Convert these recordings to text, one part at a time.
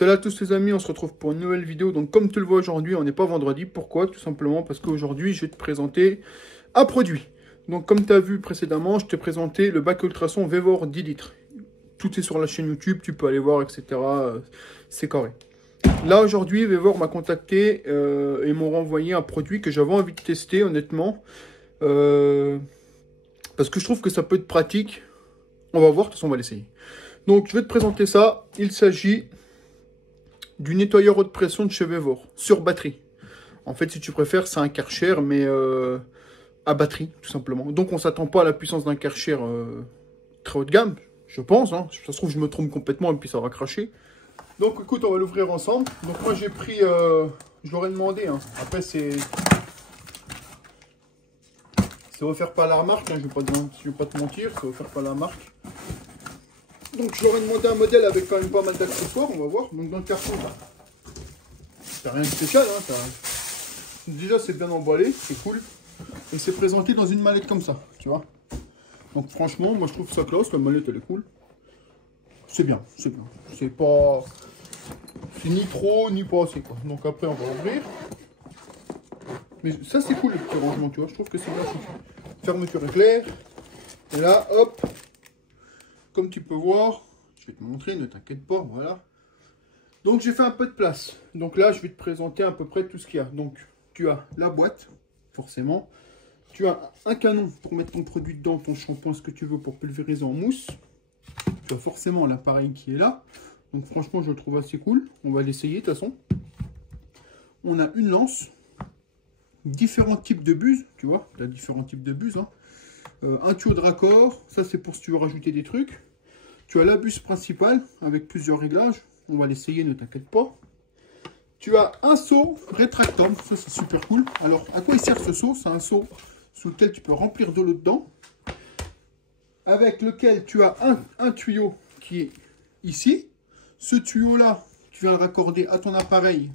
Salut à tous les amis, on se retrouve pour une nouvelle vidéo. Donc comme tu le vois aujourd'hui, on n'est pas vendredi. Pourquoi? Tout simplement parce qu'aujourd'hui, je vais te présenter un produit. Donc comme tu as vu précédemment, je t'ai présenté le bac ultrason Vevor 10 litres. Tout est sur la chaîne YouTube, tu peux aller voir, etc. C'est carré. Là aujourd'hui, Vevor m'a contacté et m'ont renvoyé un produit que j'avais envie de tester honnêtement. Parce que je trouve que ça peut être pratique. On va voir, de toute façon on va l'essayer. Donc je vais te présenter ça. Il s'agit du nettoyeur haute pression de chez Vevor, sur batterie. En fait, si tu préfères, c'est un Karcher, mais à batterie, tout simplement. Donc, on ne s'attend pas à la puissance d'un Karcher très haut de gamme, je pense. Hein. Ça se trouve, je me trompe complètement et puis ça va cracher. Donc, écoute, on va l'ouvrir ensemble. Donc, moi, j'ai pris... je leur ai demandé. Hein. Après, c'est offert par la marque. Hein. Je ne vais pas te mentir, c'est offert par la marque. Donc je leur ai demandé un modèle avec quand même pas mal d'accessoires, on va voir. Donc dans le carton, t'as rien de spécial, hein, déjà c'est bien emballé, c'est cool. Et c'est présenté dans une mallette comme ça, tu vois. Donc franchement, moi je trouve ça classe, la mallette elle est cool. C'est bien, c'est bien. C'est pas... C'est ni trop, ni pas assez quoi. Donc après on va ouvrir. Mais ça c'est cool le petit rangement, tu vois, je trouve que c'est bien foutu. Fermeture éclair. Et là, hop. Comme tu peux voir, je vais te montrer, ne t'inquiète pas, voilà. Donc j'ai fait un peu de place. Donc là, je vais te présenter à peu près tout ce qu'il y a. Donc tu as la boîte, forcément. Tu as un canon pour mettre ton produit dedans, ton shampoing, ce que tu veux pour pulvériser en mousse. Tu as forcément l'appareil qui est là. Donc franchement, je le trouve assez cool. On va l'essayer de toute façon. On a une lance. Différents types de buses, tu vois. Tu as différents types de buses, hein. Un tuyau de raccord, ça c'est pour si tu veux rajouter des trucs. Tu as la buse principale avec plusieurs réglages. On va l'essayer, ne t'inquiète pas. Tu as un seau rétractable, ça c'est super cool. Alors à quoi il sert ce seau? C'est un seau sous lequel tu peux remplir de l'eau dedans. Avec lequel tu as un tuyau qui est ici. Ce tuyau là, tu viens le raccorder à ton appareil.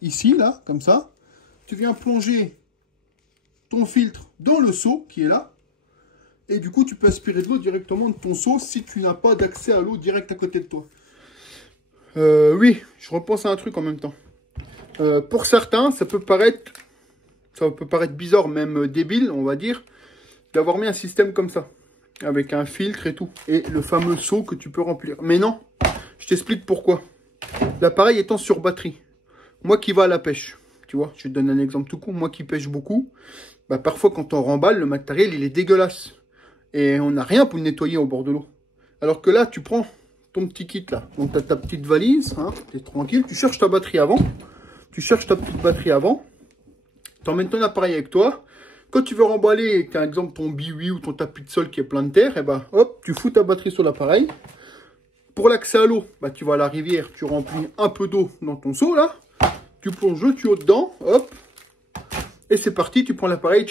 Ici, là, comme ça. Tu viens plonger ton filtre dans le seau qui est là. Et du coup, tu peux aspirer de l'eau directement de ton seau si tu n'as pas d'accès à l'eau direct à côté de toi. Oui, je repense à un truc en même temps. Pour certains, ça peut paraître bizarre, même débile, on va dire, d'avoir mis un système comme ça, avec un filtre et tout, et le fameux seau que tu peux remplir. Mais non, je t'explique pourquoi. L'appareil étant sur batterie, moi qui va à la pêche, tu vois, je te donne un exemple tout con, moi qui pêche beaucoup, bah parfois quand on remballe, le matériel il est dégueulasse. Et on n'a rien pour le nettoyer au bord de l'eau. Alors que là, tu prends ton petit kit là. Donc tu as ta petite valise, hein, tu es tranquille, tu cherches ta batterie avant. Tu cherches ta petite batterie avant. Tu emmènes ton appareil avec toi. Quand tu veux remballer, par exemple ton biwi ou ton tapis de sol qui est plein de terre, et ben hop, tu fous ta batterie sur l'appareil. Pour l'accès à l'eau, bah, tu vas à la rivière, tu remplis un peu d'eau dans ton seau là. Tu plonges le tuyau dedans, hop. Et c'est parti, tu prends l'appareil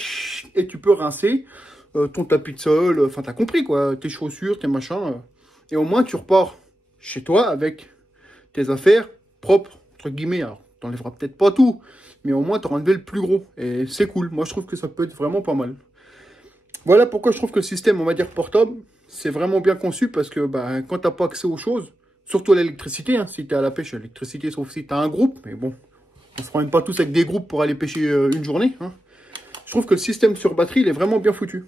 et tu peux rincer ton tapis de sol, enfin t'as compris quoi, tes chaussures, tes machins. Et au moins tu repars chez toi avec tes affaires propres, entre guillemets. Alors t'enlèveras peut-être pas tout, mais au moins t'auras enlevé le plus gros. Et c'est cool, moi je trouve que ça peut être vraiment pas mal. Voilà pourquoi je trouve que le système, on va dire portable, c'est vraiment bien conçu. Parce que bah, quand t'as pas accès aux choses, surtout à l'électricité, hein, si t'es à la pêche à l'électricité, sauf si t'as un groupe, mais bon, on se promène pas tous avec des groupes pour aller pêcher une journée, hein. Je trouve que le système sur batterie, il est vraiment bien foutu.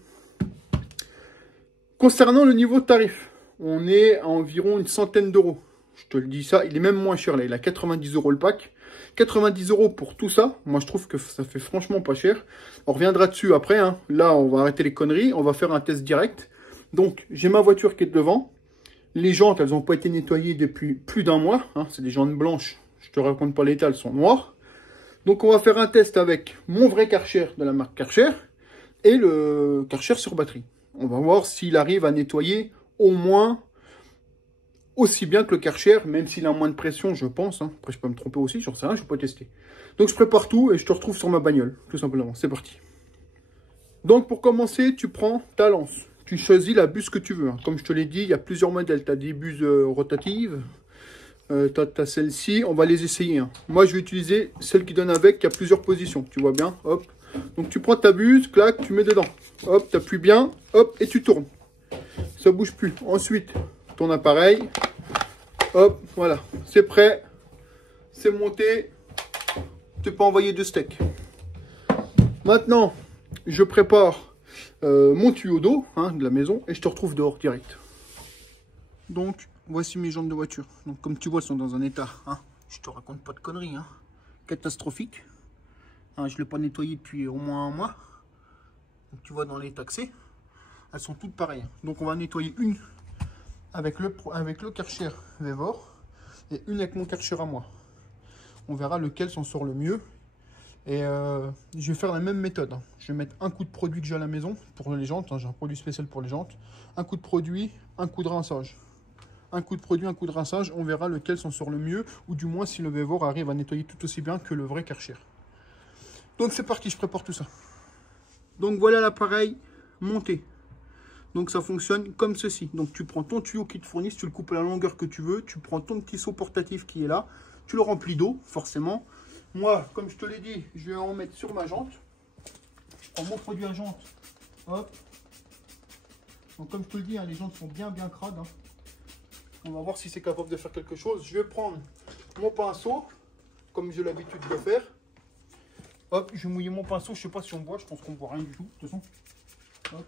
Concernant le niveau de tarif, on est à environ une centaine d'euros. Je te le dis ça, il est même moins cher là, il a 90 € le pack. 90 € pour tout ça, moi je trouve que ça fait franchement pas cher. On reviendra dessus après, hein. Là on va arrêter les conneries, on va faire un test direct. Donc j'ai ma voiture qui est devant. Les jantes, elles n'ont pas été nettoyées depuis plus d'un mois, hein. C'est des jantes blanches, je te raconte pas l'état, elles sont noires. Donc on va faire un test avec mon vrai Karcher de la marque Karcher et le Karcher sur batterie. On va voir s'il arrive à nettoyer au moins aussi bien que le Karcher, même s'il a moins de pression, je pense. Hein. Après, je peux me tromper aussi, j'en sais rien, je ne peux pas tester. Donc, je prépare tout et je te retrouve sur ma bagnole, tout simplement. C'est parti. Donc, pour commencer, tu prends ta lance. Tu choisis la buse que tu veux. Hein. Comme je te l'ai dit, il y a plusieurs modèles. Tu as des buses rotatives. Tu as celle-ci. On va les essayer. Hein. Moi, je vais utiliser celle qui donne avec, qui a plusieurs positions. Tu vois bien, hop. Donc tu prends ta buse, clac, tu mets dedans. Hop, tu appuies bien, hop, et tu tournes. Ça bouge plus. Ensuite, ton appareil, Hop, voilà, c'est prêt. C'est monté. Tu peux envoyer de steak. Maintenant, je prépare mon tuyau d'eau de la maison et je te retrouve dehors direct. Donc, voici mes jantes de voiture. Donc, comme tu vois, elles sont dans un état, je te raconte pas de conneries, catastrophique. Je ne l'ai pas nettoyé depuis au moins un mois. Donc, tu vois, dans l'état que c'est, elles sont toutes pareilles. Donc, on va nettoyer une avec le Karcher Vevor et une avec mon Karcher à moi. On verra lequel s'en sort le mieux. Et je vais faire la même méthode. Je vais mettre un coup de produit que j'ai à la maison pour les jantes. J'ai un produit spécial pour les jantes. Un coup de produit, un coup de rinçage. Un coup de produit, un coup de rinçage. On verra lequel s'en sort le mieux. Ou du moins si le Vevor arrive à nettoyer tout aussi bien que le vrai Karcher. Donc c'est parti, je prépare tout ça. Donc voilà l'appareil monté. Donc ça fonctionne comme ceci. Donc tu prends ton tuyau qui te fournit, tu le coupes à la longueur que tu veux. Tu prends ton petit seau portatif qui est là. Tu le remplis d'eau, forcément. Moi, comme je te l'ai dit, je vais en mettre sur ma jante. Je prends mon produit à jante. Hop. Donc comme je te le dis, les jantes sont bien crades. On va voir si c'est capable de faire quelque chose. Je vais prendre mon pinceau, comme j'ai l'habitude de le faire. Hop, je vais mouiller mon pinceau. Je ne sais pas si on voit, je pense qu'on ne voit rien du tout. De toute façon. Hop.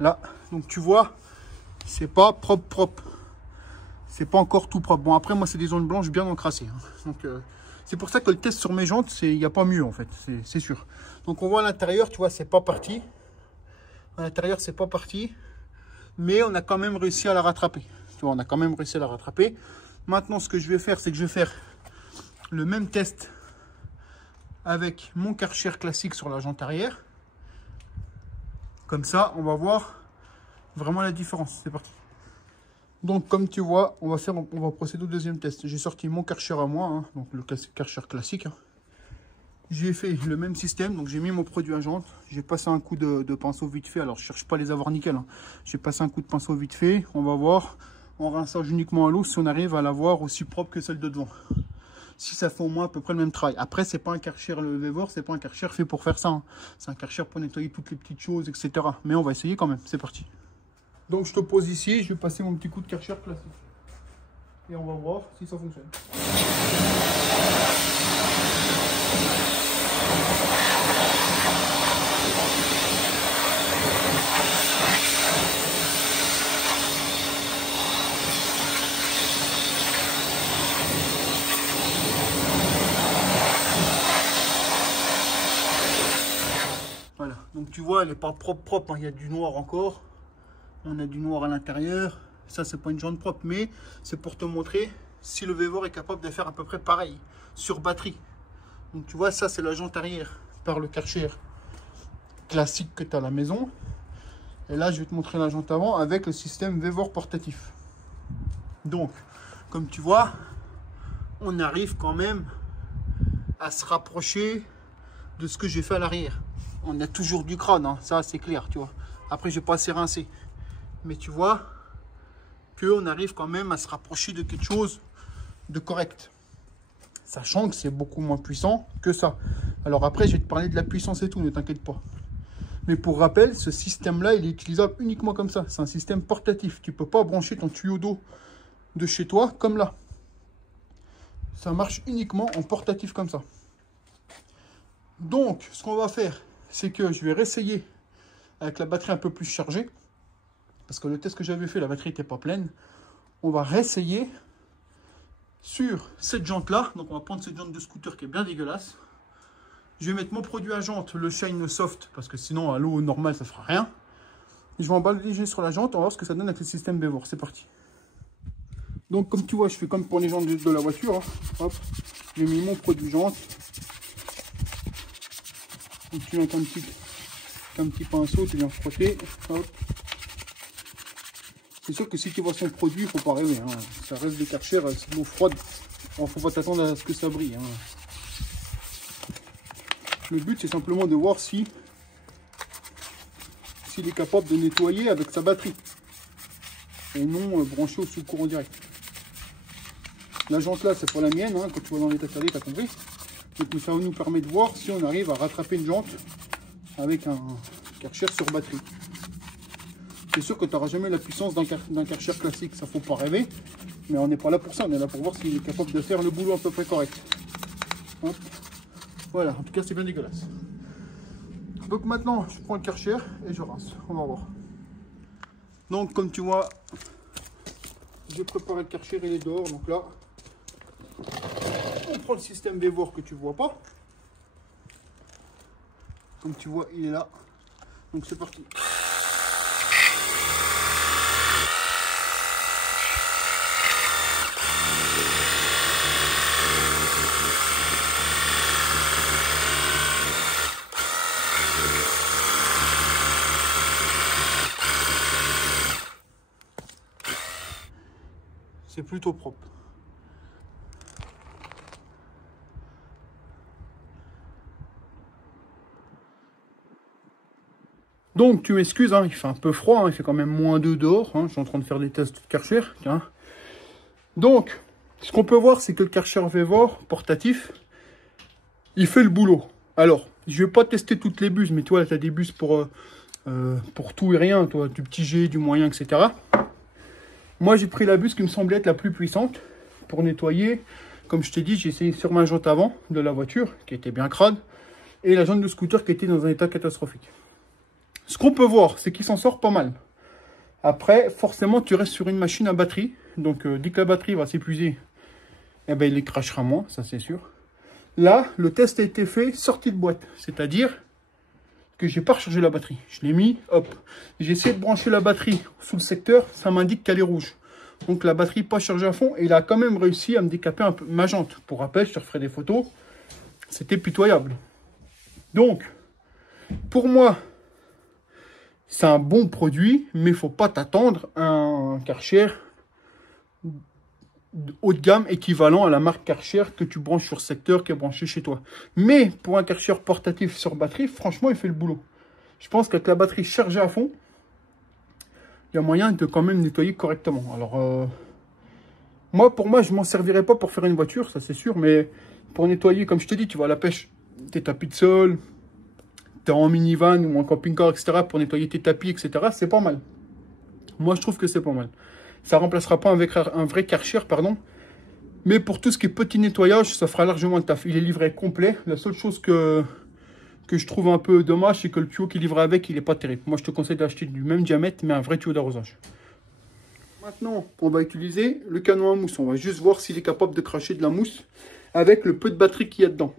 Là, donc tu vois, c'est pas propre. C'est pas encore tout propre. Bon, après, moi, c'est des zones blanches bien encrassées. Donc, c'est pour ça que le test sur mes jantes, il n'y a pas mieux, en fait. C'est sûr. Donc, on voit à l'intérieur, tu vois, c'est pas parti. À l'intérieur, c'est pas parti. Mais on a quand même réussi à la rattraper. Tu vois, on a quand même réussi à la rattraper. Maintenant, ce que je vais faire, c'est que je vais faire le même test avec mon Karcher classique sur la jante arrière. Comme ça, on va voir vraiment la différence. C'est parti. Donc, comme tu vois, on va procéder au deuxième test. J'ai sorti mon Karcher à moi, donc le Karcher classique. J'ai fait le même système, donc j'ai mis mon produit à jante. J'ai passé un coup de pinceau vite fait. Alors, je cherche pas à les avoir nickel. J'ai passé un coup de pinceau vite fait. On va voir. On rinçage uniquement à l'eau si on arrive à l'avoir aussi propre que celle de devant. Si ça fait au moins à peu près le même travail. Après, c'est pas un Karcher, le Vevor, c'est pas un Karcher fait pour faire ça. C'est un Karcher pour nettoyer toutes les petites choses, etc. Mais on va essayer quand même. C'est parti. Donc, je te pose ici. Je vais passer mon petit coup de Karcher classique. Et on va voir si ça fonctionne. Voilà, donc tu vois, elle n'est pas propre, il y a du noir encore. On a du noir à l'intérieur. Ça, c'est pas une jante propre, mais c'est pour te montrer si le Vevor est capable de faire à peu près pareil sur batterie. Donc tu vois, ça, c'est la jante arrière par le Karcher classique que tu as à la maison. Et là, je vais te montrer la jante avant avec le système Vevor portatif. Donc, comme tu vois, on arrive quand même à se rapprocher de ce que j'ai fait à l'arrière. On a toujours du crâne, ça c'est clair, tu vois. Après, je vais pas assez rincer. Mais tu vois qu'on arrive quand même à se rapprocher de quelque chose de correct. Sachant que c'est beaucoup moins puissant que ça. Alors après, je vais te parler de la puissance et tout, ne t'inquiète pas. Mais pour rappel, ce système-là, il est utilisable uniquement comme ça. C'est un système portatif. Tu ne peux pas brancher ton tuyau d'eau de chez toi comme là. Ça marche uniquement en portatif comme ça. Donc, ce qu'on va faire, c'est que je vais réessayer avec la batterie un peu plus chargée. Parce que le test que j'avais fait, la batterie n'était pas pleine. On va réessayer sur cette jante-là. Donc, on va prendre cette jante de scooter qui est bien dégueulasse. Je vais mettre mon produit à jante, le Shine Soft, parce que sinon, à l'eau normale, ça ne fera rien. Et je vais en balayer sur la jante. On va voir ce que ça donne avec le système Vevor. C'est parti. Donc, comme tu vois, je fais comme pour les jantes de la voiture. Hop, j'ai mis mon produit jante. Donc, tu viens avec un petit pinceau, tu viens frotter. Hop. C'est sûr que si tu vois son produit, il ne faut pas rêver. Ça reste des Karcher, c'est de l'eau froide. Alors, faut pas t'attendre à ce que ça brille. Le but, c'est simplement de voir s'il est capable de nettoyer avec sa batterie. Et non branché au sous-courant direct. La jante là, c'est pour la mienne, hein, quand tu vois dans l'état carré, tu as compris. Donc ça nous permet de voir si on arrive à rattraper une jante avec un Karcher sur batterie. C'est sûr que tu n'auras jamais la puissance d'un Karcher classique, ça faut pas rêver. Mais on n'est pas là pour ça, on est là pour voir s'il est capable de faire le boulot à peu près correct. Hop. Voilà, en tout cas c'est bien dégueulasse. Donc maintenant, je prends le Karcher et je rince, on va voir. Donc comme tu vois, j'ai préparé le Karcher, il est dehors, donc là, on prend le système Vevor que tu vois pas. Comme tu vois, il est là. Donc c'est parti. C'est plutôt propre. Donc tu m'excuses, hein, il fait un peu froid, hein, il fait quand même -2 dehors, hein, je suis en train de faire des tests de Karcher. Hein. Donc, ce qu'on peut voir, c'est que le Karcher Vevor portatif, il fait le boulot. Alors, je vais pas tester toutes les buses, mais tu vois, tu as des buses pour tout et rien, toi, du petit G, du moyen, etc. Moi, j'ai pris la buse qui me semblait être la plus puissante pour nettoyer. Comme je t'ai dit, j'ai essayé sur ma jante avant de la voiture, qui était bien crade, et la jante de scooter qui était dans un état catastrophique. Ce qu'on peut voir, c'est qu'il s'en sort pas mal. Après, forcément, tu restes sur une machine à batterie. Donc, dès que la batterie va s'épuiser, eh ben, il les crachera moins, ça c'est sûr. Là, le test a été fait sorti de boîte. C'est-à-dire que j'ai pas rechargé la batterie. Je l'ai mis, hop. J'ai essayé de brancher la batterie sous le secteur, ça m'indique qu'elle est rouge. Donc la batterie pas chargée à fond, et il a quand même réussi à me décaper un peu ma jante. Pour rappel, je te referai des photos. C'était pitoyable. Donc, pour moi, c'est un bon produit, mais il ne faut pas t'attendre à un Karcher haut de gamme équivalent à la marque Karcher que tu branches sur secteur qui est branché chez toi. Mais pour un Karcher portatif sur batterie, franchement, il fait le boulot. Je pense qu'avec la batterie chargée à fond, il y a moyen de quand même nettoyer correctement. Alors, pour moi, je ne m'en servirais pas pour faire une voiture, ça c'est sûr, mais pour nettoyer, comme je te dis, tu vois, à la pêche, tes tapis de sol, t'es en minivan ou en camping-car, etc., pour nettoyer tes tapis, etc., c'est pas mal. Moi, je trouve que c'est pas mal. Ça ne remplacera pas avec un vrai Karcher, pardon. Mais pour tout ce qui est petit nettoyage, ça fera largement le taf. Il est livré complet. La seule chose que je trouve un peu dommage, c'est que le tuyau qui est livré avec, il n'est pas terrible. Moi, je te conseille d'acheter du même diamètre, mais un vrai tuyau d'arrosage. Maintenant, on va utiliser le canon à mousse. On va juste voir s'il est capable de cracher de la mousse avec le peu de batterie qu'il y a dedans.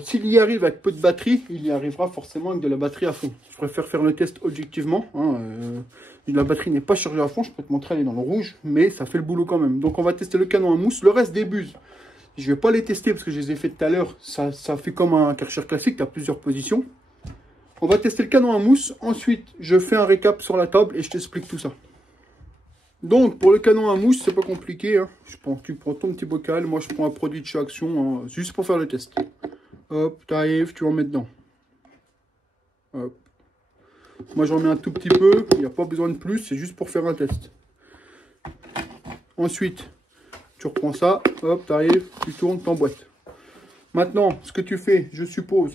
S'il y arrive avec peu de batterie, il y arrivera forcément avec de la batterie à fond. Je préfère faire le test objectivement. Hein, la batterie n'est pas chargée à fond, je peux te montrer, elle est dans le rouge, mais ça fait le boulot quand même. Donc on va tester le canon à mousse. Le reste des buses, je ne vais pas les tester parce que je les ai fait tout à l'heure. Ça fait comme un Karcher classique, tu as plusieurs positions. On va tester le canon à mousse. Ensuite, je fais un récap sur la table et je t'explique tout ça. Donc, pour le canon à mousse, c'est pas compliqué. Hein. Tu prends ton petit bocal. Moi, je prends un produit de chez Action, hein, juste pour faire le test. Hop, tu arrives, tu en mets dedans. Hop. Moi, j'en mets un tout petit peu. Il n'y a pas besoin de plus. C'est juste pour faire un test. Ensuite, tu reprends ça. Hop, tu arrives, tu tournes, t'emboîtes. Maintenant, ce que tu fais, je suppose,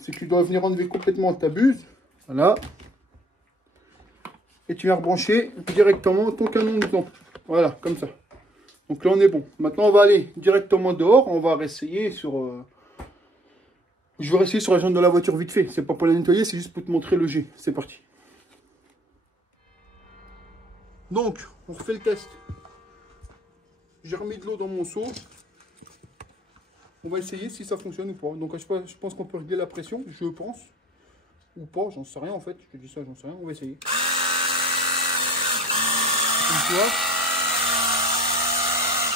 c'est que tu dois venir enlever complètement ta buse. Voilà. Et tu viens rebrancher directement ton canon dedans. Voilà, comme ça. Donc là, on est bon. Maintenant, on va aller directement dehors. On va réessayer sur... Je vais réessayer sur la jante de la voiture vite fait. C'est pas pour la nettoyer, c'est juste pour te montrer le G. C'est parti. Donc, on refait le test. J'ai remis de l'eau dans mon seau. On va essayer si ça fonctionne ou pas. Donc, je pense qu'on peut régler la pression. Je pense. Ou pas, j'en sais rien en fait. Je te dis ça, j'en sais rien. On va essayer. Tu vois,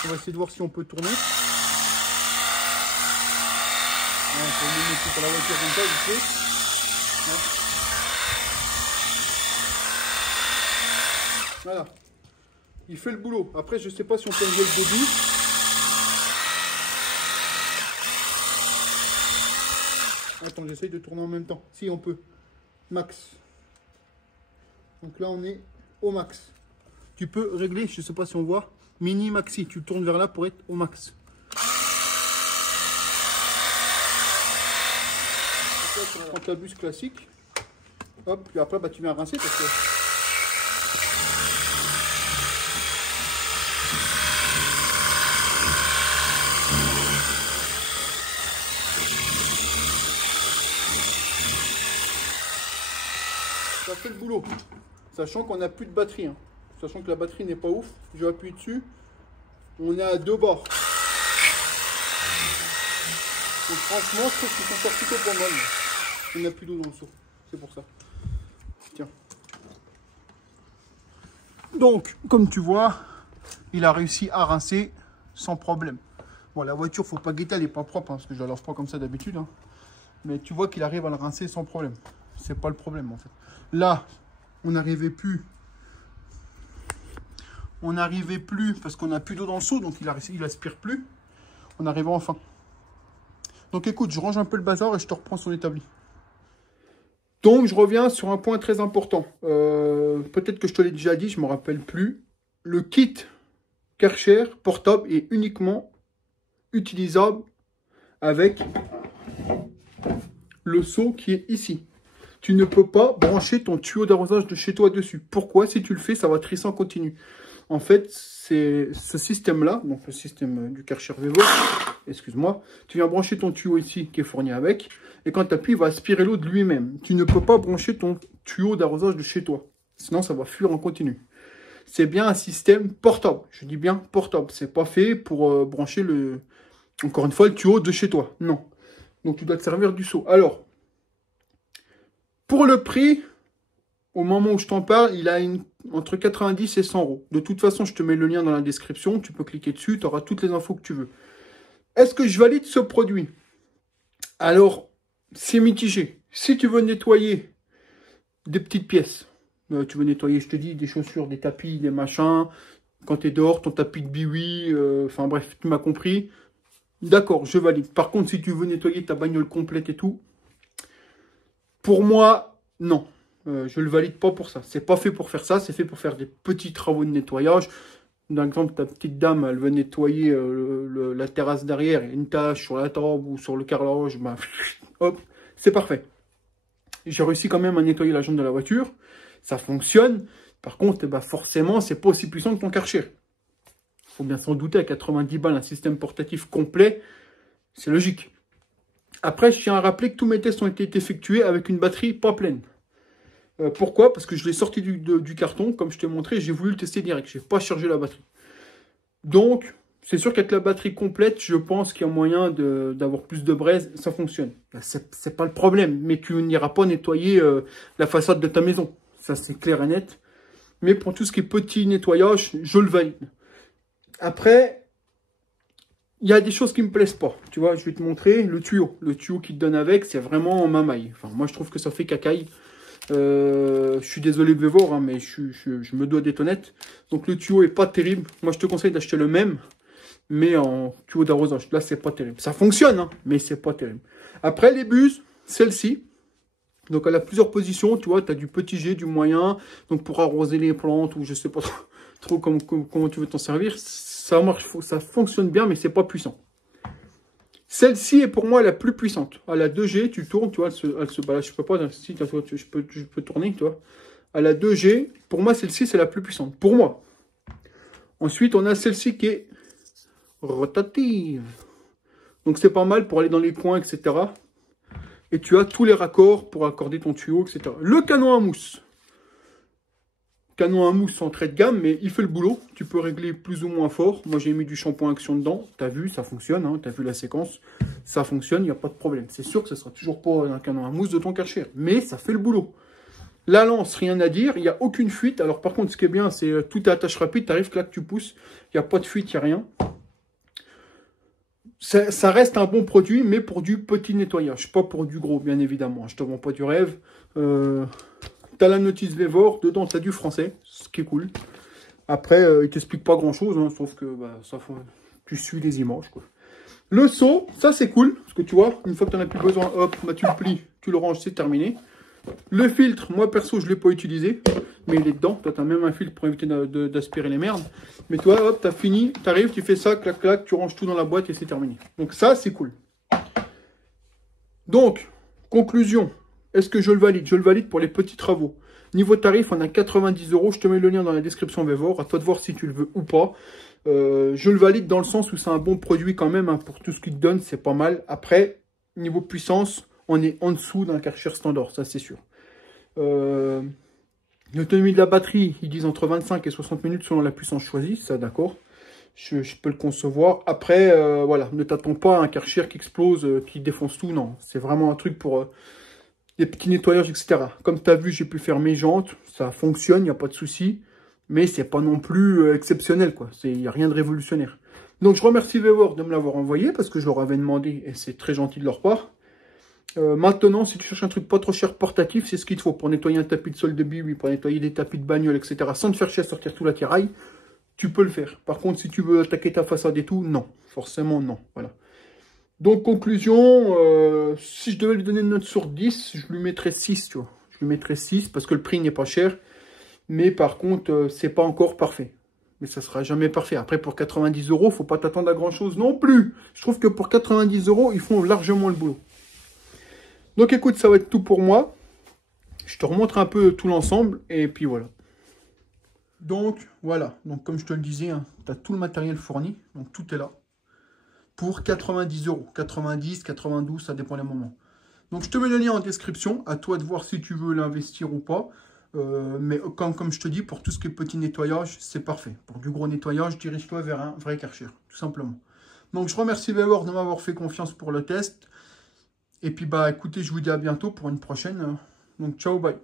on va essayer de voir si on peut tourner. On peut le mettre sur la voiture comme ça, vite fait. Voilà. Il fait le boulot. Après, je sais pas si on peut régler le débit. Attends, j'essaye de tourner en même temps. Si, on peut. Max. Donc là, on est au max. Tu peux régler, je ne sais pas si on voit, mini, maxi. Tu tournes vers là pour être au max. Donc là, tu prends ta buse classique. Hop, puis après, bah, tu viens rincer parce que... ça fait le boulot, sachant qu'on n'a plus de batterie, hein. Sachant que la batterie n'est pas ouf, je appuie dessus, on est à 2 bars. Donc franchement, je trouve qu'ils sont sortis plutôt pas mal. Il n'y a plus d'eau dans le seau, c'est pour ça. Tiens. Donc, comme tu vois, il a réussi à rincer sans problème. Bon, la voiture, faut pas guetter, elle n'est pas propre, hein, parce que je la lave pas comme ça d'habitude. Hein. Mais tu vois qu'il arrive à la rincer sans problème. C'est pas le problème en fait. Là, on n'arrivait plus. On n'arrivait plus parce qu'on n'a plus d'eau dans le seau, donc il aspire plus. On arrive enfin. Donc écoute, je range un peu le bazar et je te reprends son établi. Donc je reviens sur un point très important. Peut-être que je te l'ai déjà dit, je ne me rappelle plus. Le kit Karcher portable est uniquement utilisable avec le seau qui est ici. Tu ne peux pas brancher ton tuyau d'arrosage de chez toi dessus. Pourquoi? Si tu le fais, ça va trisser en continu. En fait, c'est ce système-là, donc le système du Karcher Vevo, excuse-moi, tu viens brancher ton tuyau ici qui est fourni avec, et quand tu appuies, il va aspirer l'eau de lui-même. Tu ne peux pas brancher ton tuyau d'arrosage de chez toi, sinon ça va fuir en continu. C'est bien un système portable, je dis bien portable, c'est pas fait pour brancher encore une fois, le tuyau de chez toi, non. Donc tu dois te servir du seau. Alors, pour le prix, au moment où je t'en parle, il a entre 90 et 100 euros. De toute façon, je te mets le lien dans la description. Tu peux cliquer dessus, tu auras toutes les infos que tu veux. Est-ce que je valide ce produit? Alors, c'est mitigé. Si tu veux nettoyer des petites pièces, tu veux nettoyer, je te dis, des chaussures, des tapis, des machins, quand tu es dehors, ton tapis de biwi, enfin bref, tu m'as compris. D'accord, je valide. Par contre, si tu veux nettoyer ta bagnole complète et tout, pour moi, non. Je ne le valide pas pour ça. C'est pas fait pour faire ça. C'est fait pour faire des petits travaux de nettoyage. Par exemple, ta petite dame, elle veut nettoyer la terrasse derrière. Il y a une tache sur la table ou sur le carrelage. Ben, hop, c'est parfait. J'ai réussi quand même à nettoyer la jambe de la voiture. Ça fonctionne. Par contre, ben, forcément, c'est pas aussi puissant que ton Karcher. Il faut bien s'en douter. À 90 balles, un système portatif complet, c'est logique. Après, je tiens à rappeler que tous mes tests ont été effectués avec une batterie pas pleine. Pourquoi? Parce que je l'ai sorti du carton, comme je t'ai montré, j'ai voulu le tester direct. Je n'ai pas chargé la batterie. Donc, c'est sûr qu'avec la batterie complète, je pense qu'il y a moyen d'avoir plus de braise. Ça fonctionne. C'est pas le problème. Mais tu n'iras pas nettoyer la façade de ta maison. Ça, c'est clair et net. Mais pour tout ce qui est petit nettoyage, je le valide. Après, il y a des choses qui ne me plaisent pas. Tu vois, je vais te montrer le tuyau. Le tuyau qui te donne avec, c'est vraiment ma maille. Enfin, moi, je trouve que ça fait cacaille. Je suis désolé de Vevo, hein, mais je me dois d'être honnête. Donc le tuyau est pas terrible. Moi je te conseille d'acheter le même, mais en tuyau d'arrosage. Là c'est pas terrible. Ça fonctionne, hein, mais c'est pas terrible. Après les buses, celle-ci. Donc elle a plusieurs positions. Tu vois, tu as du petit jet, du moyen. Donc pour arroser les plantes ou je sais pas trop comment tu veux t'en servir. Ça marche, ça fonctionne bien, mais c'est pas puissant. Celle-ci est pour moi la plus puissante. À la 2G, tu tournes, tu vois, elle se balade. Je peux pas, si, je peux tourner, tu vois. À la 2G, pour moi, celle-ci, c'est la plus puissante. Pour moi. Ensuite, on a celle-ci qui est rotative. Donc, c'est pas mal pour aller dans les coins, etc. Et tu as tous les raccords pour accorder ton tuyau, etc. Le canon à mousse. Canon à mousse en trait de gamme, mais il fait le boulot. Tu peux régler plus ou moins fort. Moi, j'ai mis du shampoing action dedans. Tu as vu, ça fonctionne. Hein, tu as vu la séquence. Ça fonctionne, il n'y a pas de problème. C'est sûr que ce ne sera toujours pas un canon à mousse de ton Karcher. Mais ça fait le boulot. La lance, rien à dire. Il n'y a aucune fuite. Alors, par contre, ce qui est bien, c'est tout est attache rapide. Tu arrives, clac, tu pousses. Il n'y a pas de fuite, il n'y a rien. Ça reste un bon produit, mais pour du petit nettoyage. Pas pour du gros, bien évidemment. Je ne te vends pas du rêve. Tu as la notice Vevo, dedans tu as du français, ce qui est cool. Après, il ne t'explique pas grand chose, hein, sauf que bah, tu suis les images, quoi. Le seau, ça c'est cool, parce que tu vois, une fois que tu n'en as plus besoin, hop, bah, tu le plies, tu le ranges, c'est terminé. Le filtre, moi perso, je ne l'ai pas utilisé, mais il est dedans. Toi, tu as même un filtre pour éviter d'aspirer les merdes. Mais toi, hop, tu as fini, tu arrives, tu fais ça, clac, clac, tu ranges tout dans la boîte et c'est terminé. Donc ça, c'est cool. Donc, conclusion, est-ce que je le valide? Je le valide pour les petits travaux. Niveau tarif, on a 90 €. Je te mets le lien dans la description Vevor. À toi de voir si tu le veux ou pas. Je le valide dans le sens où c'est un bon produit quand même. Hein, pour tout ce qu'il te donne, c'est pas mal. Après, niveau puissance, on est en dessous d'un Karcher standard, ça c'est sûr. L'autonomie de la batterie, ils disent entre 25 et 60 minutes selon la puissance choisie. Ça, d'accord. Je peux le concevoir. Après, voilà, ne t'attends pas à un Karcher qui explose, qui défonce tout. Non, c'est vraiment un truc pour des petits nettoyages, etc. Comme tu as vu, j'ai pu faire mes jantes. Ça fonctionne, il n'y a pas de souci. Mais c'est pas non plus exceptionnel, quoi. Il n'y a rien de révolutionnaire. Donc, je remercie Vevor de me l'avoir envoyé parce que je leur avais demandé et c'est très gentil de leur part. Maintenant, si tu cherches un truc pas trop cher portatif, c'est ce qu'il te faut pour nettoyer un tapis de sol de bibi, pour nettoyer des tapis de bagnole, etc. Sans te faire chier à sortir tout l'attirail. Tu peux le faire. Par contre, si tu veux attaquer ta façade et tout, non. Forcément, non. Voilà. Donc, conclusion, si je devais lui donner une note sur 10, je lui mettrais 6, tu vois. Je lui mettrais 6 parce que le prix n'est pas cher. Mais par contre, c'est pas encore parfait. Mais ça sera jamais parfait. Après, pour 90 €, faut pas t'attendre à grand-chose non plus. Je trouve que pour 90 €, ils font largement le boulot. Donc, écoute, ça va être tout pour moi. Je te remontre un peu tout l'ensemble. Et puis, voilà. Donc, voilà. Donc, comme je te le disais, hein, tu as tout le matériel fourni. Donc, tout est là. Pour 90 €. 90, 92, ça dépend des moments. Donc, je te mets le lien en description. À toi de voir si tu veux l'investir ou pas. Mais comme je te dis, pour tout ce qui est petit nettoyage, c'est parfait. Pour du gros nettoyage, dirige-toi vers un vrai Karcher, tout simplement. Donc, je remercie Vevor de m'avoir fait confiance pour le test. Et puis, bah, écoutez, je vous dis à bientôt pour une prochaine. Donc, ciao, bye.